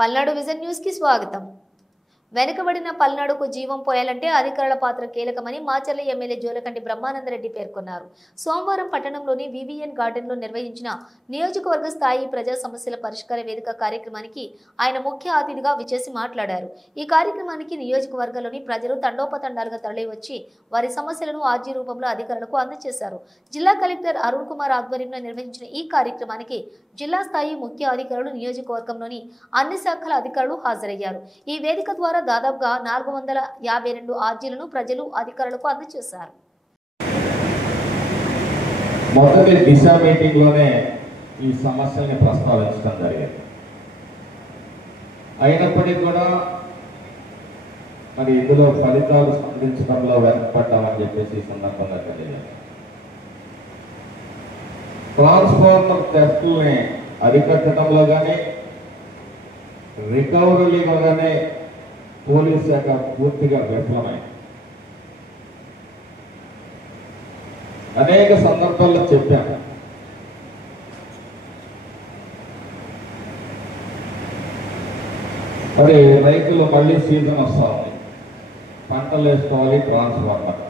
Palnadu vision news కి స్వాగతం. వెనుకబడిన పల్నాడుకు జీవం పోయాలంటే అధికారుల పాత్ర కీలకమని మాచర్ల ఎమ్మెల్యే జోలకంటి బ్రహ్మానందరెడ్డి పేర్కొన్నారు. సోమవారం పట్టణంలోని వివిఎన్ గార్డెన్లో నిర్వహించిన నియోజకవర్గ స్థాయి ప్రజా సమస్యల పరిష్కార వేదిక కార్యక్రమానికి ఆయన ముఖ్య అతిథిగా విచ్చేసి మాట్లాడారు. ఈ కార్యక్రమానికి నియోజకవర్గంలోని ప్రజలు తండోపతండాలుగా తరలివచ్చి వారి సమస్యలను ఆర్జీ రూపంలో అధికారులకు అందజేశారు. జిల్లా కలెక్టర్ అరుణ్ కుమార్ ఆధ్వర్యంలో నిర్వహించిన ఈ కార్యక్రమానికి జిల్లా స్థాయి ముఖ్య అధికారులు, నియోజకవర్గంలోని అన్ని శాఖల అధికారులు హాజరయ్యారు. ఈ వేదిక ద్వారా దాదాపుగా 452 ఆర్జీలను ప్రజలు అధికారులకు అందజేశారు. మొదటి దిశ మీటింగ్ లోనే ఈ సమస్యల్ని ప్రస్తావించడం జరిగింది. అయినప్పటికీ కూడా మరి ఇందులో ఫలితాలు స్పందించడంలో వెనకపడ్డామని చెప్పేసి ఈ సందర్భంగా తెలియదు. ట్రాన్స్ఫార్మర్ థెఫ్ట్ని అరికట్టడంలో కానీ రికవరీలో కానీ పోలీస్ శాఖ పూర్తిగా విఫలమైంది. అనేక సందర్భాల్లో చెప్పాను, మరి రైతులు మళ్ళీ సీజన్ వస్తూ ఉంది, పంటలు వేసుకోవాలి, ట్రాన్స్ఫార్మర్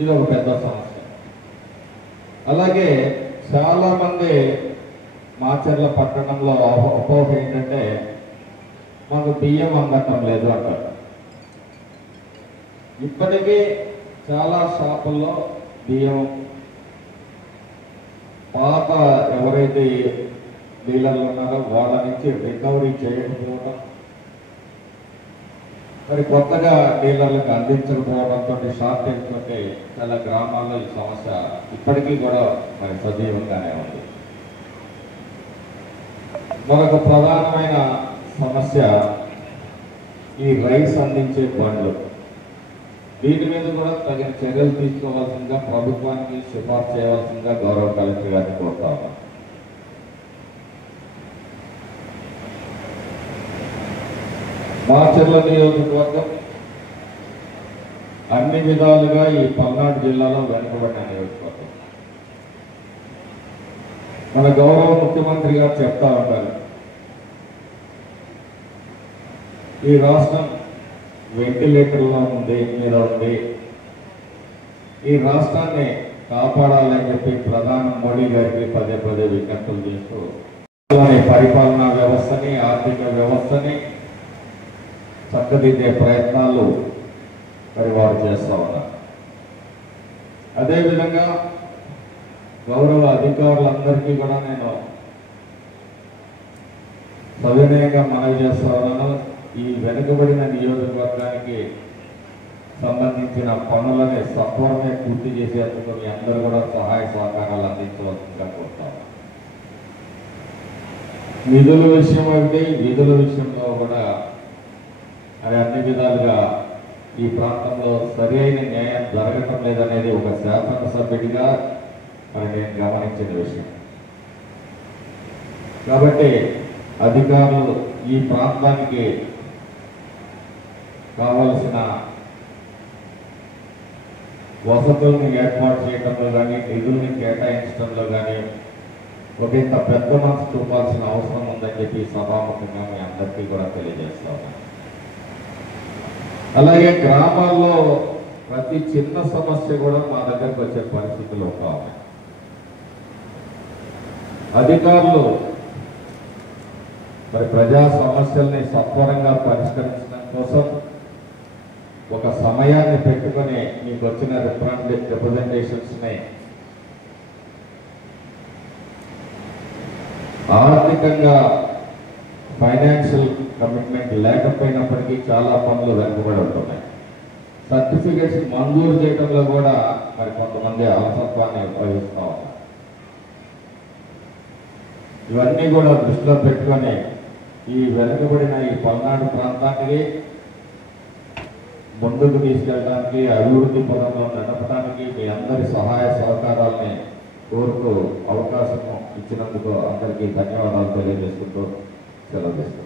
ఇది ఒక పెద్ద సమస్య. అలాగే చాలామంది మాచర్ల పట్టణంలో అపోహ ఏంటంటే మాకు బియ్యం అందటం లేదు అంటారు. ఇప్పటికీ చాలా షాపుల్లో బియ్యం పాత ఎవరైతే డీలర్లు ఉన్నారో వాళ్ళ నుంచి రికవరీ చేయకపోవడం, మరి కొత్తగా డీలర్లకు అందించకపోవడంతో షార్టేజ్ తోటి చాలా గ్రామాల్లో ఈ సమస్య ఇప్పటికీ కూడా మరి సజీవంగానే ఉంది. మరొక ప్రధానమైన సమస్య ఈ రైస్ అందించే బండ్లు. దీని మీద కూడా తగిన చర్యలు తీసుకోవాల్సిందిగా ప్రభుత్వానికి సిఫార్సు చేయవలసిందిగా గౌరవ కలెక్టర్ గారిని కోరుతా ఉన్నాం. మాచర్ల నియోజకవర్గం అన్ని విధాలుగా ఈ పల్నాడు జిల్లాలో వెనుకబడిన నియోజకవర్గం. మన గౌరవ ముఖ్యమంత్రి గారు చెప్తా ఉంటారు, ఈ రాష్ట్రం వెంటిలేటర్లో ఉంది, మీద ఉంది, ఈ రాష్ట్రాన్ని కాపాడాలని చెప్పి ప్రధాని మోడీ గారికి పదే పదే విజ్ఞప్తులు చేస్తూ పరిపాలనా వ్యవస్థని, ఆర్థిక వ్యవస్థని చక్కదిద్దే ప్రయత్నాలు మరి వారు చేస్తూ ఉన్నారు. అదేవిధంగా గౌరవ అధికారులందరికీ కూడా నేను సవినయంగా మనవి చేస్తా ఉన్నాను. ఈ వెనుకబడిన నియోజకవర్గానికి సంబంధించిన పనులని సత్వరమే పూర్తి చేసేందుకు మీ అందరూ కూడా సహాయ సహకారాలు అందించవలసిందిగా కోరుతాను. నిధుల విషయం అయితే నిధుల విషయంలో కూడా మరి అన్ని విధాలుగా ఈ ప్రాంతంలో సరి అయిన న్యాయం జరగటం లేదనేది ఒక శాసనసభ్యుడిగా మరి నేను గమనించిన విషయం. కాబట్టి అధికారులు ఈ ప్రాంతానికి కావలసిన వసతుల్ని ఏర్పాటు చేయడంలో కానీ, నిధుల్ని కేటాయించడంలో కానీ ఒకంత పెద్ద మనసు చూపాల్సిన అవసరం ఉందని చెప్పి సభాముఖంగా మీ అందరికీ కూడా తెలియజేస్తా ఉన్నాను. అలాగే గ్రామాల్లో ప్రతి చిన్న సమస్య కూడా మా దగ్గరకు వచ్చే పరిస్థితులు ఉన్నాయి. అధికారులు మరి ప్రజా సమస్యల్ని సత్వరంగా పరిష్కరించడం కోసం ఒక సమయాన్ని పెట్టుకొని మీకు వచ్చిన రిప్రజెంటేషన్స్ని ఆర్థికంగా ఫైనాన్షియల్ కమిట్మెంట్ లేకపోయినప్పటికీ చాలా పనులు వెనుకబడి ఉంటున్నాయి. సర్టిఫికేట్స్ మంజూరు చేయడంలో కూడా మరి కొంతమంది అలసత్వాన్ని ఉపయోగిస్తూ ఉన్నారు. ఇవన్నీ కూడా దృష్టిలో పెట్టుకొని ఈ వెనుకబడిన ఈ పల్నాడు ప్రాంతానికి ముందుకు తీసుకెళ్ళడానికి, అభివృద్ధి పదంలో నడపడానికి మీ అందరి సహాయ సహకారాలని కోరుతూ అవకాశం ఇచ్చినందుకు అందరికీ ధన్యవాదాలు తెలియజేసుకుంటూ సెలవు తీసుకుంటాను.